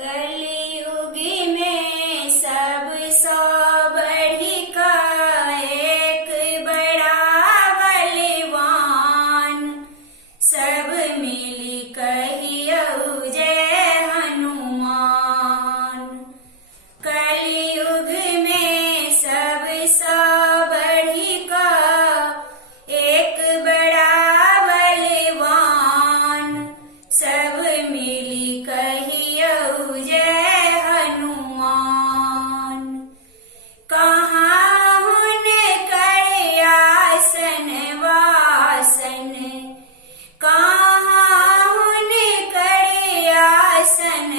कलियुग में सब सौ बढ़ी का एक बड़ा बलवान, सब मिली कहियौ जय हनुमान। कलियुग में सब सौ बढ़ी का एक बड़ा बलवान, सब मिली कहियौ जय हनुमान। कहाँ हुनकर आसन वासन, कहाँ हुनकर आसन